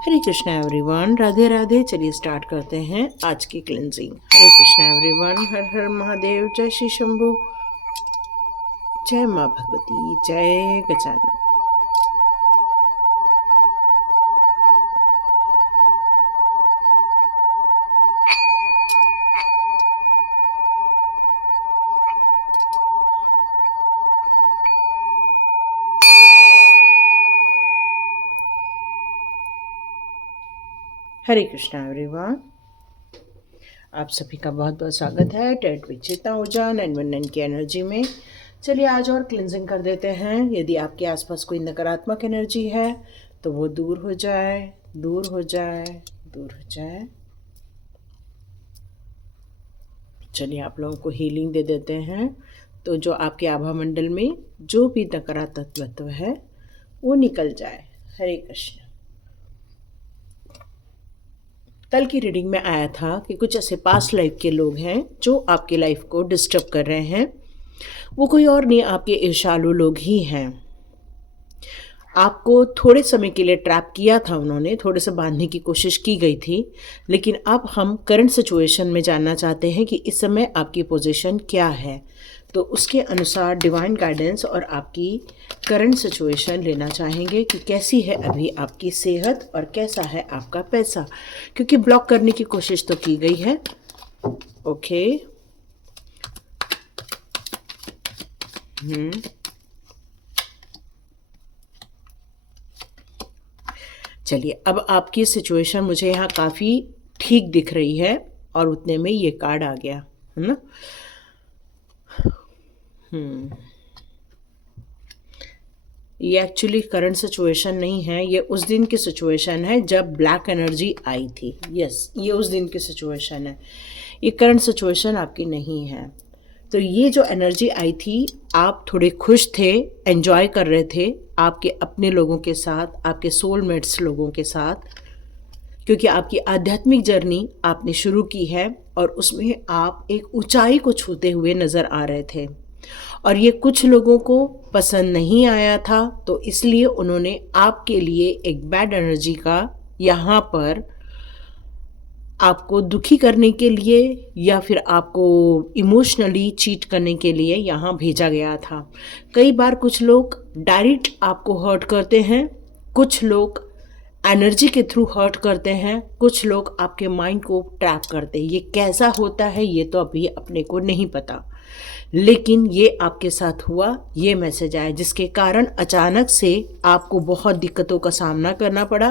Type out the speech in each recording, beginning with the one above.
हरे Krishna everyone, Radhe Radhe. चलिए start करते हैं आज की क्लिनजिंग। हरे कृष्णा एवरीवन, हर हर महादेव, जय श्री शंभू, जय माँ भगवती, जय गजानन। हरे कृष्णा एवरीवन, आप सभी का बहुत बहुत स्वागत है टेट विद चेतना ऊर्जा 919 की एनर्जी में। चलिए आज और क्लिनजिंग कर देते हैं। यदि आपके आसपास कोई नकारात्मक एनर्जी है तो वो दूर हो जाए, दूर हो जाए, दूर हो जाए। चलिए आप लोगों को हीलिंग दे देते हैं। तो जो आपके आभा मंडल में जो भी नकारात्मक तत्व है वो निकल जाए। हरे कृष्ण। कल की रीडिंग में आया था कि कुछ ऐसे पास्ट लाइफ के लोग हैं जो आपकी लाइफ को डिस्टर्ब कर रहे हैं। वो कोई और नहीं, आपके ईर्ष्यालु लोग ही हैं। आपको थोड़े समय के लिए ट्रैप किया था उन्होंने, थोड़े से बांधने की कोशिश की गई थी। लेकिन अब हम करंट सिचुएशन में जानना चाहते हैं कि इस समय आपकी पोजीशन क्या है। तो उसके अनुसार डिवाइन गाइडेंस और आपकी करंट सिचुएशन लेना चाहेंगे कि कैसी है अभी आपकी सेहत और कैसा है आपका पैसा, क्योंकि ब्लॉक करने की कोशिश तो की गई है। ओके। चलिए, अब आपकी सिचुएशन मुझे यहाँ काफ़ी ठीक दिख रही है और उतने में ये कार्ड आ गया है ना। ये एक्चुअली करंट सिचुएशन नहीं है, ये उस दिन की सिचुएशन है जब ब्लैक एनर्जी आई थी। यस, ये उस दिन की सिचुएशन है, ये करंट सिचुएशन आपकी नहीं है। तो ये जो एनर्जी आई थी, आप थोड़े खुश थे, एंजॉय कर रहे थे आपके अपने लोगों के साथ, आपके सोलमेट्स लोगों के साथ, क्योंकि आपकी आध्यात्मिक जर्नी आपने शुरू की है और उसमें आप एक ऊंचाई को छूते हुए नज़र आ रहे थे। और ये कुछ लोगों को पसंद नहीं आया था, तो इसलिए उन्होंने आपके लिए एक बैड एनर्जी का यहाँ पर आपको दुखी करने के लिए या फिर आपको इमोशनली चीट करने के लिए यहाँ भेजा गया था। कई बार कुछ लोग डायरेक्ट आपको हर्ट करते हैं, कुछ लोग एनर्जी के थ्रू हर्ट करते हैं, कुछ लोग आपके माइंड को ट्रैप करते हैं। ये कैसा होता है ये तो अभी अपने को नहीं पता, लेकिन ये आपके साथ हुआ। ये मैसेज आया जिसके कारण अचानक से आपको बहुत दिक्कतों का सामना करना पड़ा,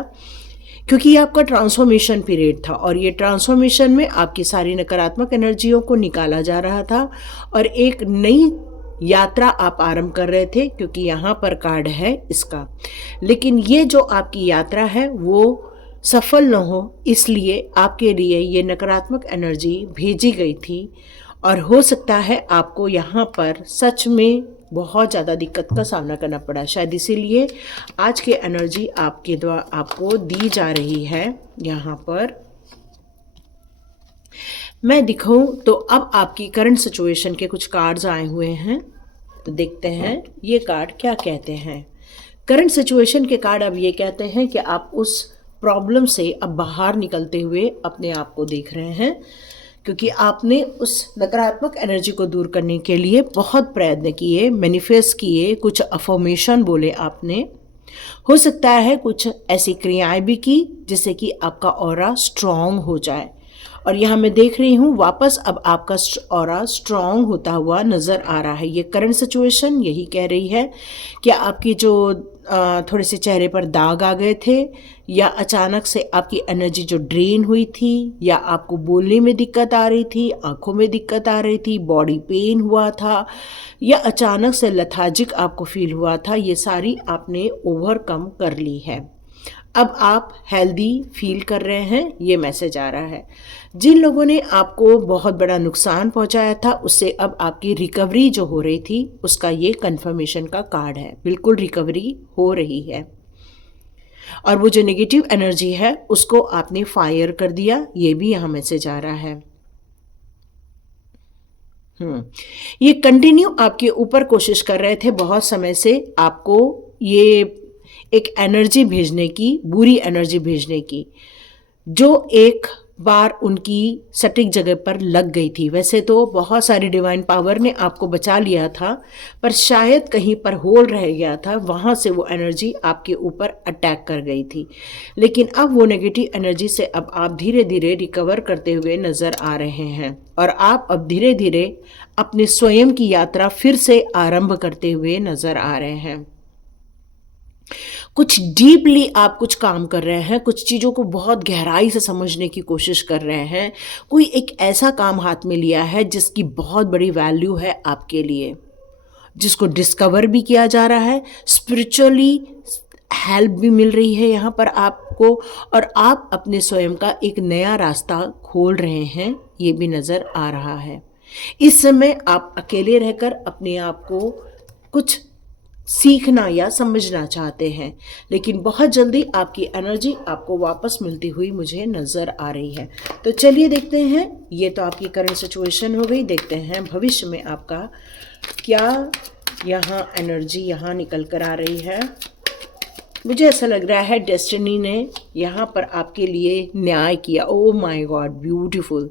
क्योंकि ये आपका ट्रांसफॉर्मेशन पीरियड था और ये ट्रांसफॉर्मेशन में आपकी सारी नकारात्मक एनर्जियों को निकाला जा रहा था और एक नई यात्रा आप आरंभ कर रहे थे, क्योंकि यहाँ पर कार्ड है इसका। लेकिन ये जो आपकी यात्रा है वो सफल न हो, इसलिए आपके लिए ये नकारात्मक एनर्जी भेजी गई थी। और हो सकता है आपको यहाँ पर सच में बहुत ज़्यादा दिक्कत का सामना करना पड़ा, शायद इसीलिए आज की एनर्जी आपके द्वारा आपको दी जा रही है। यहाँ पर मैं दिखाऊं तो अब आपकी करंट सिचुएशन के कुछ कार्ड्स आए हुए हैं, तो देखते हैं ये कार्ड क्या कहते हैं। करंट सिचुएशन के कार्ड अब ये कहते हैं कि आप उस प्रॉब्लम से अब बाहर निकलते हुए अपने आप को देख रहे हैं, क्योंकि आपने उस नकारात्मक एनर्जी को दूर करने के लिए बहुत प्रयत्न किए, मैनिफेस्ट किए, कुछ अफर्मेशन बोले आपने। हो सकता है कुछ ऐसी क्रियाएं भी की जिससे कि आपका ऑरा स्ट्रॉन्ग हो जाए। और यहाँ मैं देख रही हूँ वापस अब आपका ऑरा स्ट्रॉन्ग होता हुआ नज़र आ रहा है। ये करंट सिचुएशन यही कह रही है कि आपकी जो थोड़े से चेहरे पर दाग आ गए थे, या अचानक से आपकी एनर्जी जो ड्रेन हुई थी, या आपको बोलने में दिक्कत आ रही थी, आंखों में दिक्कत आ रही थी, बॉडी पेन हुआ था, या अचानक से लेथार्जिक आपको फील हुआ था, ये सारी आपने ओवरकम कर ली है। अब आप हेल्दी फील कर रहे हैं, ये मैसेज आ रहा है। जिन लोगों ने आपको बहुत बड़ा नुकसान पहुंचाया था उससे अब आपकी रिकवरी जो हो रही थी उसका ये कंफर्मेशन का कार्ड है। बिल्कुल रिकवरी हो रही है और वो जो नेगेटिव एनर्जी है उसको आपने फायर कर दिया, ये भी यहाँ मैसेज आ रहा है। ये कंटिन्यू आपके ऊपर कोशिश कर रहे थे बहुत समय से आपको ये एक एनर्जी भेजने की, बुरी एनर्जी भेजने की, जो एक बार उनकी सटीक जगह पर लग गई थी। वैसे तो बहुत सारी डिवाइन पावर ने आपको बचा लिया था, पर शायद कहीं पर होल रह गया था, वहाँ से वो एनर्जी आपके ऊपर अटैक कर गई थी। लेकिन अब वो नेगेटिव एनर्जी से अब आप धीरे धीरे रिकवर करते हुए नज़र आ रहे हैं और आप अब धीरे धीरे अपने स्वयं की यात्रा फिर से आरंभ करते हुए नज़र आ रहे हैं। कुछ डीपली आप कुछ काम कर रहे हैं, कुछ चीज़ों को बहुत गहराई से समझने की कोशिश कर रहे हैं। कोई एक ऐसा काम हाथ में लिया है जिसकी बहुत बड़ी वैल्यू है आपके लिए, जिसको डिस्कवर भी किया जा रहा है, स्पिरिचुअली हेल्प भी मिल रही है यहाँ पर आपको, और आप अपने स्वयं का एक नया रास्ता खोल रहे हैं, ये भी नज़र आ रहा है। इस समय आप अकेले रहकर अपने आप को कुछ सीखना या समझना चाहते हैं, लेकिन बहुत जल्दी आपकी एनर्जी आपको वापस मिलती हुई मुझे नज़र आ रही है। तो चलिए देखते हैं, ये तो आपकी करंट सिचुएशन हो गई। देखते हैं भविष्य में आपका क्या यहाँ एनर्जी यहाँ निकल कर आ रही है। मुझे ऐसा लग रहा है डेस्टिनी ने यहाँ पर आपके लिए न्याय किया। Oh my God, beautiful.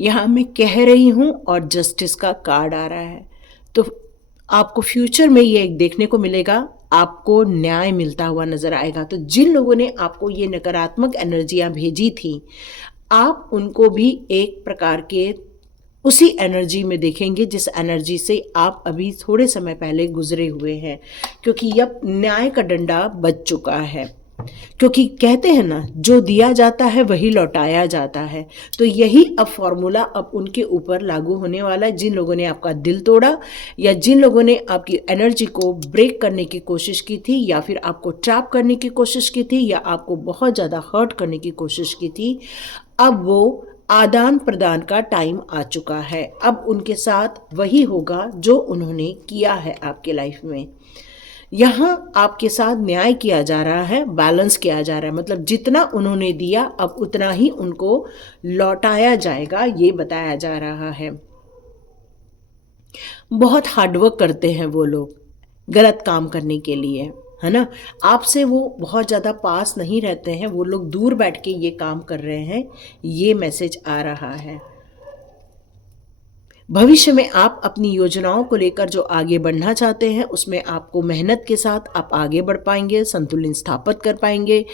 यहाँ मैं कह रही हूँ और जस्टिस का कार्ड आ रहा है, तो आपको फ्यूचर में ये एक देखने को मिलेगा, आपको न्याय मिलता हुआ नजर आएगा। तो जिन लोगों ने आपको ये नकारात्मक एनर्जियां भेजी थी, आप उनको भी एक प्रकार के उसी एनर्जी में देखेंगे जिस एनर्जी से आप अभी थोड़े समय पहले गुजरे हुए हैं, क्योंकि अब न्याय का डंडा बज चुका है। क्योंकि कहते हैं ना, जो दिया जाता है वही लौटाया जाता है। तो यही अब फॉर्मूला अब उनके ऊपर लागू होने वाला है, जिन लोगों ने आपका दिल तोड़ा या जिन लोगों ने आपकी एनर्जी को ब्रेक करने की कोशिश की थी, या फिर आपको ट्रैप करने की कोशिश की थी, या आपको बहुत ज़्यादा हर्ट करने की कोशिश की थी। अब वो आदान प्रदान का टाइम आ चुका है। अब उनके साथ वही होगा जो उन्होंने किया है आपके लाइफ में। यहाँ आपके साथ न्याय किया जा रहा है, बैलेंस किया जा रहा है, मतलब जितना उन्होंने दिया अब उतना ही उनको लौटाया जाएगा, ये बताया जा रहा है। बहुत हार्डवर्क करते हैं वो लोग गलत काम करने के लिए, है ना। आपसे वो बहुत ज़्यादा पास नहीं रहते हैं, वो लोग दूर बैठ के ये काम कर रहे हैं, ये मैसेज आ रहा है। भविष्य में आप अपनी योजनाओं को लेकर जो आगे बढ़ना चाहते हैं, उसमें आपको मेहनत के साथ आप आगे बढ़ पाएंगे, संतुलन स्थापित कर पाएंगे।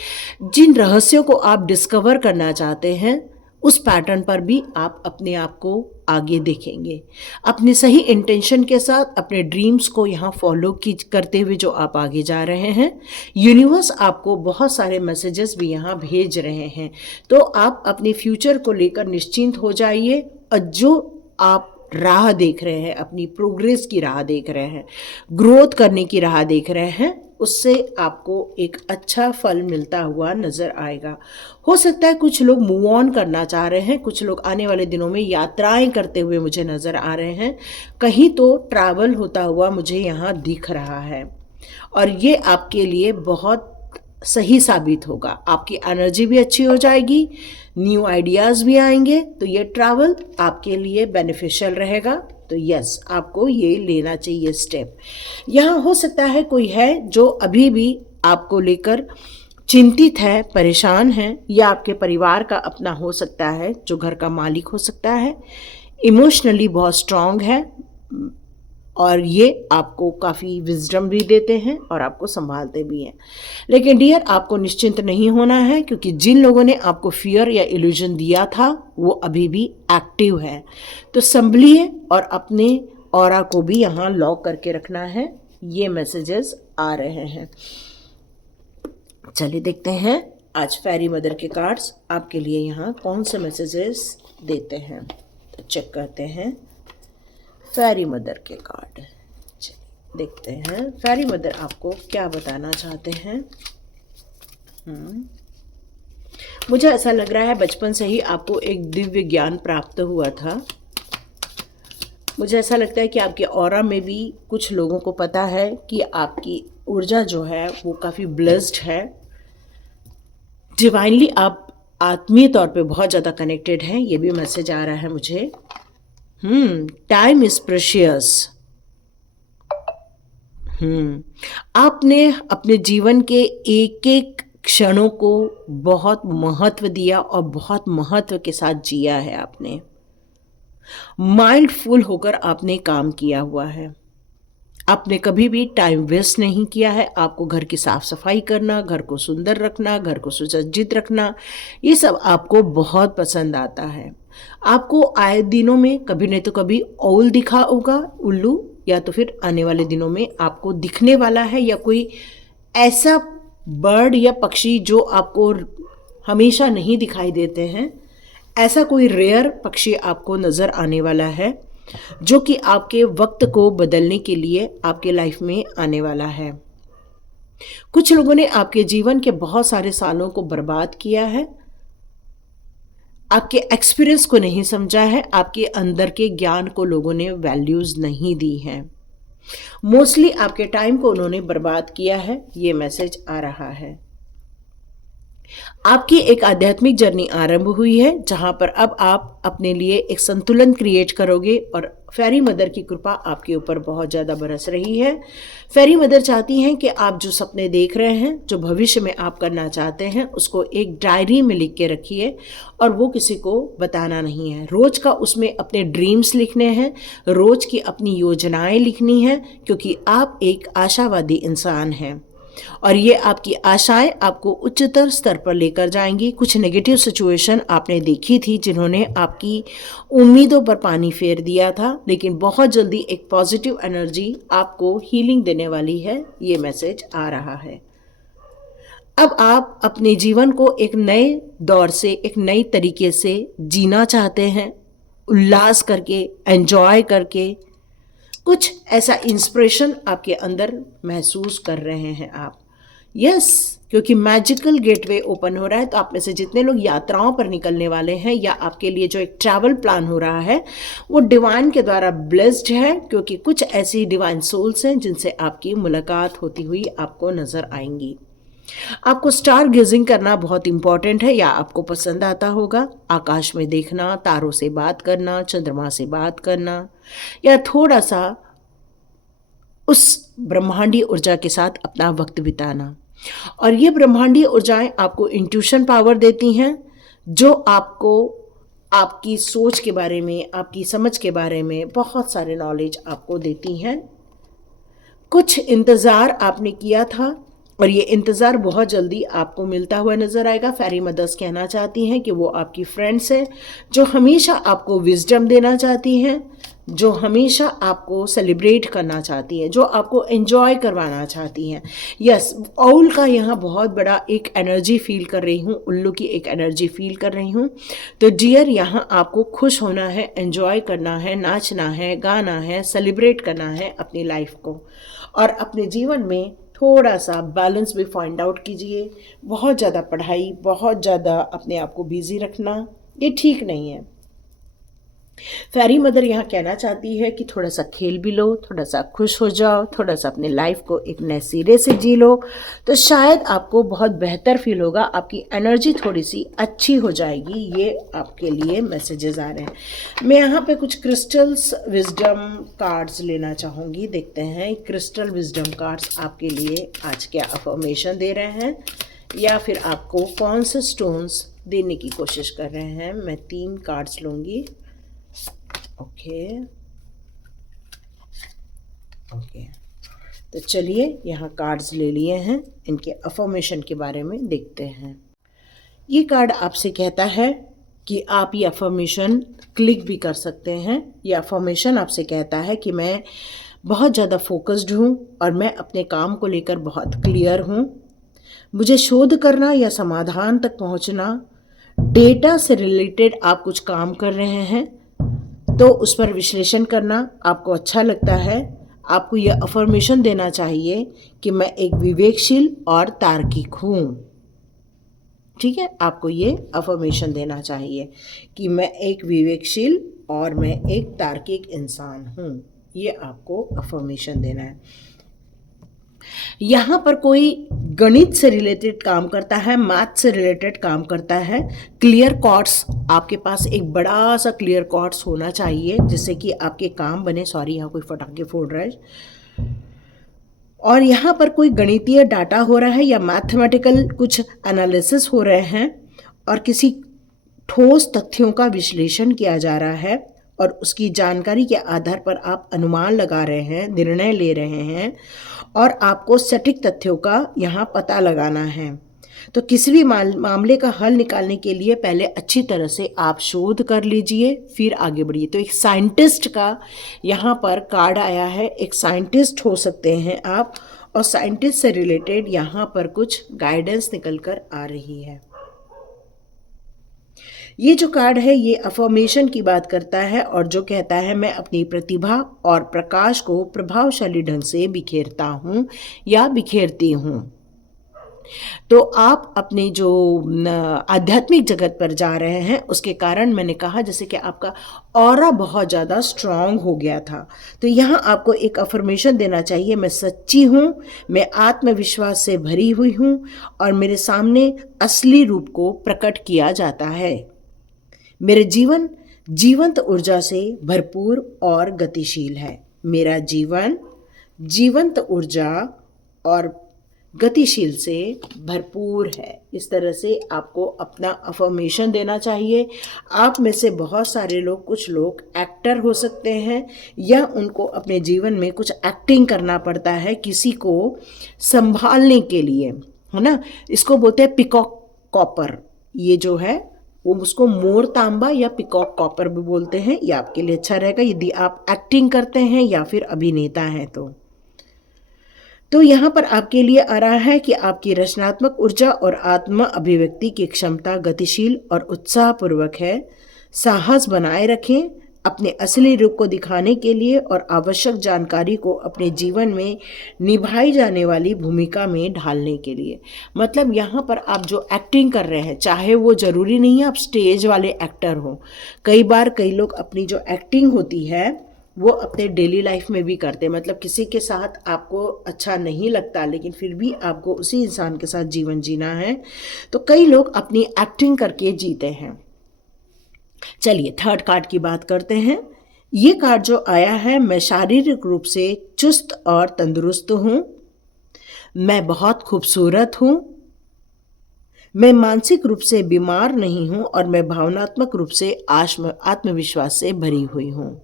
जिन रहस्यों को आप डिस्कवर करना चाहते हैं, उस पैटर्न पर भी आप अपने आप को आगे देखेंगे। अपने सही इंटेंशन के साथ अपने ड्रीम्स को यहाँ फॉलो करते हुए जो आप आगे जा रहे हैं, यूनिवर्स आपको बहुत सारे मैसेजेस भी यहाँ भेज रहे हैं। तो आप अपने फ्यूचर को लेकर निश्चिंत हो जाइए, और जो आप राह देख रहे हैं, अपनी प्रोग्रेस की राह देख रहे हैं, ग्रोथ करने की राह देख रहे हैं, उससे आपको एक अच्छा फल मिलता हुआ नज़र आएगा। हो सकता है कुछ लोग मूव ऑन करना चाह रहे हैं, कुछ लोग आने वाले दिनों में यात्राएं करते हुए मुझे नज़र आ रहे हैं, कहीं तो ट्रैवल होता हुआ मुझे यहाँ दिख रहा है, और ये आपके लिए बहुत सही साबित होगा। आपकी एनर्जी भी अच्छी हो जाएगी, न्यू आइडियाज़ भी आएंगे, तो ये ट्रैवल आपके लिए बेनिफिशियल रहेगा। तो यस, आपको ये लेना चाहिए स्टेप। यहाँ हो सकता है कोई है जो अभी भी आपको लेकर चिंतित है, परेशान है, या आपके परिवार का अपना हो सकता है, जो घर का मालिक हो सकता है, इमोशनली बहुत स्ट्रांग है, और ये आपको काफ़ी विजडम भी देते हैं और आपको संभालते भी हैं। लेकिन डियर, आपको निश्चिंत नहीं होना है, क्योंकि जिन लोगों ने आपको फियर या इल्यूजन दिया था वो अभी भी एक्टिव है। तो संभलिए और अपने ऑरा को भी यहाँ लॉक करके रखना है। ये मैसेजेस आ रहे हैं। चलिए देखते हैं आज फेरी मदर के कार्ड्स आपके लिए यहाँ कौन से मैसेजेस देते हैं। तो चेक करते हैं फेरी मदर के कार्ड। चलिए देखते हैं फेरी मदर आपको क्या बताना चाहते हैं। मुझे ऐसा लग रहा है बचपन से ही आपको एक दिव्य ज्ञान प्राप्त हुआ था। मुझे ऐसा लगता है कि आपके ऑरा में भी कुछ लोगों को पता है कि आपकी ऊर्जा जो है वो काफ़ी ब्लेस्ड है। डिवाइनली आप आत्मीय तौर पे बहुत ज़्यादा कनेक्टेड हैं, ये भी मैसेज आ रहा है मुझे। Time is precious. आपने अपने जीवन के एक एक क्षणों को बहुत महत्व दिया और बहुत महत्व के साथ जिया है। आपने माइंडफुल होकर आपने काम किया हुआ है। आपने कभी भी टाइम वेस्ट नहीं किया है। आपको घर की साफ सफाई करना, घर को सुंदर रखना, घर को सुसज्जित रखना, ये सब आपको बहुत पसंद आता है। आपको आए दिनों में कभी नहीं तो कभी ओल दिखा होगा, उल्लू, या तो फिर आने वाले दिनों में आपको दिखने वाला है, या कोई ऐसा बर्ड या पक्षी जो आपको हमेशा नहीं दिखाई देते हैं, ऐसा कोई रेयर पक्षी आपको नज़र आने वाला है जो कि आपके वक्त को बदलने के लिए आपके लाइफ में आने वाला है। कुछ लोगों ने आपके जीवन के बहुत सारे सालों को बर्बाद किया है, आपके एक्सपीरियंस को नहीं समझा है, आपके अंदर के ज्ञान को लोगों ने वैल्यूज नहीं दी है। मोस्टली आपके टाइम को उन्होंने बर्बाद किया है। ये मैसेज आ रहा है। आपकी एक आध्यात्मिक जर्नी आरंभ हुई है जहां पर अब आप अपने लिए एक संतुलन क्रिएट करोगे और फेरी मदर की कृपा आपके ऊपर बहुत ज़्यादा बरस रही है। फेरी मदर चाहती हैं कि आप जो सपने देख रहे हैं, जो भविष्य में आप करना चाहते हैं, उसको एक डायरी में लिख के रखिए और वो किसी को बताना नहीं है। रोज़ का उसमें अपने ड्रीम्स लिखने हैं, रोज़ की अपनी योजनाएं लिखनी हैं, क्योंकि आप एक आशावादी इंसान हैं और ये आपकी आशाएं आपको उच्चतर स्तर पर लेकर जाएंगी। कुछ नेगेटिव सिचुएशन आपने देखी थी जिन्होंने आपकी उम्मीदों पर पानी फेर दिया था, लेकिन बहुत जल्दी एक पॉजिटिव एनर्जी आपको हीलिंग देने वाली है। ये मैसेज आ रहा है। अब आप अपने जीवन को एक नए दौर से, एक नई तरीके से जीना चाहते हैं, उल्लास करके, एंजॉय करके। कुछ ऐसा इंस्पिरेशन आपके अंदर महसूस कर रहे हैं आप। यस, क्योंकि मैजिकल गेटवे ओपन हो रहा है, तो आप में से जितने लोग यात्राओं पर निकलने वाले हैं या आपके लिए जो एक ट्रैवल प्लान हो रहा है वो डिवाइन के द्वारा ब्लेस्ड है, क्योंकि कुछ ऐसी डिवाइन सोल्स हैं जिनसे आपकी मुलाकात होती हुई आपको नजर आएंगी। आपको स्टार गेजिंग करना बहुत इंपॉर्टेंट है या आपको पसंद आता होगा। आकाश में देखना, तारों से बात करना, चंद्रमा से बात करना, या थोड़ा सा उस ब्रह्मांडीय ऊर्जा के साथ अपना वक्त बिताना। और ये ब्रह्मांडीय ऊर्जाएं आपको इंट्यूशन पावर देती हैं, जो आपको आपकी सोच के बारे में, आपकी समझ के बारे में बहुत सारे नॉलेज आपको देती हैं। कुछ इंतज़ार आपने किया था और ये इंतज़ार बहुत जल्दी आपको मिलता हुआ नज़र आएगा। फेरी मदर्स कहना चाहती हैं कि वो आपकी फ्रेंड्स हैं जो हमेशा आपको विजडम देना चाहती हैं, जो हमेशा आपको सेलिब्रेट करना चाहती हैं, जो आपको एंजॉय करवाना चाहती हैं। यस, औल का यहाँ बहुत बड़ा एक एनर्जी फील कर रही हूँ, उल्लू की एक एनर्जी फील कर रही हूँ। तो डियर, यहाँ आपको खुश होना है, एंजॉय करना है, नाचना है, गाना है, सेलिब्रेट करना है अपनी लाइफ को, और अपने जीवन में थोड़ा सा बैलेंस भी फाइंड आउट कीजिए। बहुत ज़्यादा पढ़ाई, बहुत ज़्यादा अपने आप को बिजी रखना, ये ठीक नहीं है। फेरी मदर यहाँ कहना चाहती है कि थोड़ा सा खेल भी लो, थोड़ा सा खुश हो जाओ, थोड़ा सा अपने लाइफ को एक नए सिरे से जी लो, तो शायद आपको बहुत बेहतर फील होगा, आपकी एनर्जी थोड़ी सी अच्छी हो जाएगी। ये आपके लिए मैसेजेस आ रहे हैं। मैं यहाँ पे कुछ क्रिस्टल्स विजडम कार्ड्स लेना चाहूँगी। देखते हैं क्रिस्टल विजडम कार्ड्स आपके लिए आज क्या अफर्मेशन दे रहे हैं, या फिर आपको कौन से स्टोन्स देने की कोशिश कर रहे हैं। मैं 3 कार्ड्स लूँगी। ओके, तो चलिए यहाँ कार्ड्स ले लिए हैं, इनके अफर्मेशन के बारे में देखते हैं। ये कार्ड आपसे कहता है कि आप ये अफर्मेशन क्लिक भी कर सकते हैं। ये अफर्मेशन आपसे कहता है कि मैं बहुत ज़्यादा फोकस्ड हूँ और मैं अपने काम को लेकर बहुत क्लियर हूँ। मुझे शोध करना या समाधान तक पहुँचना, डेटा से रिलेटेड आप कुछ काम कर रहे हैं तो उस पर विश्लेषण करना आपको अच्छा लगता है। आपको यह अफर्मेशन देना चाहिए कि मैं एक विवेकशील और तार्किक हूँ। ठीक है, आपको ये अफर्मेशन देना चाहिए कि मैं एक विवेकशील और मैं एक तार्किक इंसान हूँ। ये आपको अफर्मेशन देना है। यहाँ पर कोई गणित से रिलेटेड काम करता है, मैथ से रिलेटेड काम करता है। क्लियर कॉर्ड्स, आपके पास एक बड़ा सा क्लियर कॉर्ड्स होना चाहिए जिससे कि आपके काम बने। सॉरी, यहाँ कोई फटाके फोड़ रहा है। और यहाँ पर कोई गणितीय डाटा हो रहा है या मैथमेटिकल कुछ एनालिसिस हो रहे हैं और किसी ठोस तथ्यों का विश्लेषण किया जा रहा है और उसकी जानकारी के आधार पर आप अनुमान लगा रहे हैं, निर्णय ले रहे हैं और आपको सटीक तथ्यों का यहाँ पता लगाना है। तो किसी भी मामले का हल निकालने के लिए पहले अच्छी तरह से आप शोध कर लीजिए, फिर आगे बढ़िए। तो एक साइंटिस्ट का यहाँ पर कार्ड आया है, एक साइंटिस्ट हो सकते हैं आप, और साइंटिस्ट से रिलेटेड यहाँ पर कुछ गाइडेंस निकल कर आ रही है। ये जो कार्ड है ये अफर्मेशन की बात करता है और जो कहता है मैं अपनी प्रतिभा और प्रकाश को प्रभावशाली ढंग से बिखेरता हूँ या बिखेरती हूँ। तो आप अपने जो आध्यात्मिक जगत पर जा रहे हैं उसके कारण मैंने कहा जैसे कि आपका ऑरा बहुत ज़्यादा स्ट्रांग हो गया था, तो यहाँ आपको एक अफर्मेशन देना चाहिए, मैं सच्ची हूँ, मैं आत्मविश्वास से भरी हुई हूँ और मेरे सामने असली रूप को प्रकट किया जाता है। मेरे जीवन जीवंत ऊर्जा से भरपूर और गतिशील है। मेरा जीवन जीवंत ऊर्जा और गतिशील से भरपूर है। इस तरह से आपको अपना अफर्मेशन देना चाहिए। आप में से बहुत सारे लोग, कुछ लोग एक्टर हो सकते हैं या उनको अपने जीवन में कुछ एक्टिंग करना पड़ता है किसी को संभालने के लिए, है ना। इसको बोलते हैं पिकॉक कॉपर। ये जो है वो उसको मोर तांबा या पिकॉक कॉपर भी बोलते हैं। ये आपके लिए अच्छा रहेगा यदि आप एक्टिंग करते हैं या फिर अभिनेता हैं तो यहाँ पर आपके लिए आ रहा है कि आपकी रचनात्मक ऊर्जा और आत्म अभिव्यक्ति की क्षमता गतिशील और उत्साहपूर्वक है। साहस बनाए रखें अपने असली रूप को दिखाने के लिए और आवश्यक जानकारी को अपने जीवन में निभाई जाने वाली भूमिका में ढालने के लिए। मतलब यहाँ पर आप जो एक्टिंग कर रहे हैं, चाहे वो ज़रूरी नहीं है आप स्टेज वाले एक्टर हो, कई बार कई लोग अपनी जो एक्टिंग होती है वो अपने डेली लाइफ में भी करते हैं। मतलब किसी के साथ आपको अच्छा नहीं लगता लेकिन फिर भी आपको उसी इंसान के साथ जीवन जीना है, तो कई लोग अपनी एक्टिंग करके जीते हैं। चलिए थर्ड कार्ड की बात करते हैं। ये कार्ड जो आया है, मैं शारीरिक रूप से चुस्त और तंदुरुस्त हूँ, मैं बहुत खूबसूरत हूँ, मैं मानसिक रूप से बीमार नहीं हूँ और मैं भावनात्मक रूप से आत्मविश्वास से भरी हुई हूँ।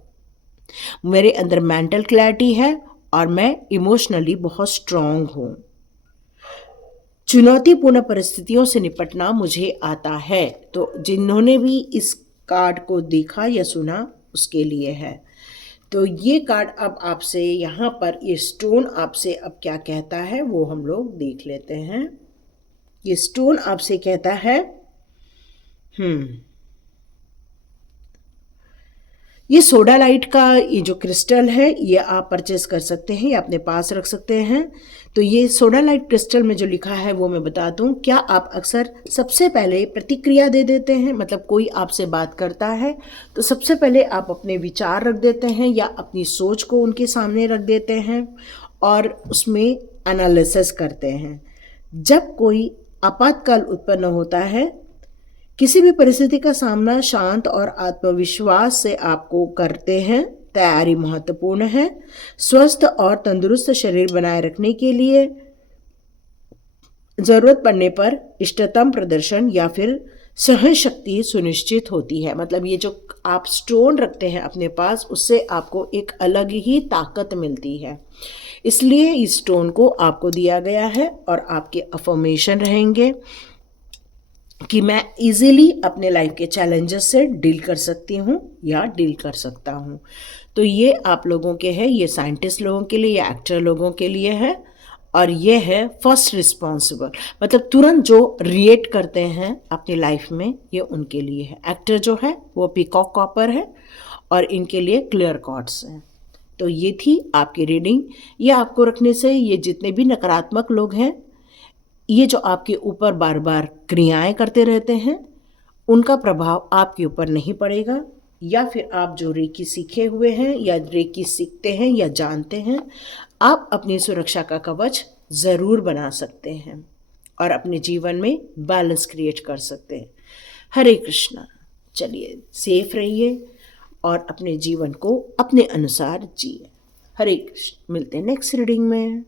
मेरे अंदर मेंटल क्लैरिटी है और मैं इमोशनली बहुत स्ट्रांग हूँ। चुनौतीपूर्ण परिस्थितियों से निपटना मुझे आता है। तो जिन्होंने भी इस कार्ड को देखा या सुना उसके लिए है। तो ये कार्ड अब आपसे यहाँ पर ये स्टोन आपसे अब क्या कहता है वो हम लोग देख लेते हैं। ये स्टोन आपसे कहता है ये सोडा लाइट का ये जो क्रिस्टल है ये आप परचेस कर सकते हैं या अपने पास रख सकते हैं। तो ये सोडा लाइट क्रिस्टल में जो लिखा है वो मैं बता दूं। क्या आप अक्सर सबसे पहले प्रतिक्रिया दे देते हैं, मतलब कोई आपसे बात करता है तो सबसे पहले आप अपने विचार रख देते हैं या अपनी सोच को उनके सामने रख देते हैं और उसमें एनालिसिस करते हैं। जब कोई आपातकाल उत्पन्न होता है, किसी भी परिस्थिति का सामना शांत और आत्मविश्वास से आपको करते हैं। तैयारी महत्वपूर्ण है। स्वस्थ और तंदुरुस्त शरीर बनाए रखने के लिए जरूरत पड़ने पर इष्टतम प्रदर्शन या फिर सहन शक्ति सुनिश्चित होती है। मतलब ये जो आप स्टोन रखते हैं अपने पास उससे आपको एक अलग ही ताकत मिलती है, इसलिए इस स्टोन को आपको दिया गया है और आपके अफर्मेशन रहेंगे कि मैं इजीली अपने लाइफ के चैलेंजेस से डील कर सकती हूँ या डील कर सकता हूँ। तो ये आप लोगों के हैं, ये साइंटिस्ट लोगों के लिए या एक्टर लोगों के लिए है। और ये है फर्स्ट रिस्पॉन्सिबल, मतलब तुरंत जो रिएक्ट करते हैं अपनी लाइफ में, ये उनके लिए है। एक्टर जो है वो पीकॉक कॉपर है और इनके लिए क्लियर कॉर्ड्स हैं। तो ये थी आपकी रीडिंग। ये आपको रखने से ये जितने भी नकारात्मक लोग हैं, ये जो आपके ऊपर बार बार क्रियाएं करते रहते हैं, उनका प्रभाव आपके ऊपर नहीं पड़ेगा। या फिर आप जो रेकी सीखे हुए हैं या रेकी सीखते हैं या जानते हैं, आप अपनी सुरक्षा का कवच ज़रूर बना सकते हैं और अपने जीवन में बैलेंस क्रिएट कर सकते हैं। हरे कृष्णा। चलिए सेफ रहिए और अपने जीवन को अपने अनुसार जिए। हरे कृष्ण। मिलते हैं नेक्स्ट रीडिंग में।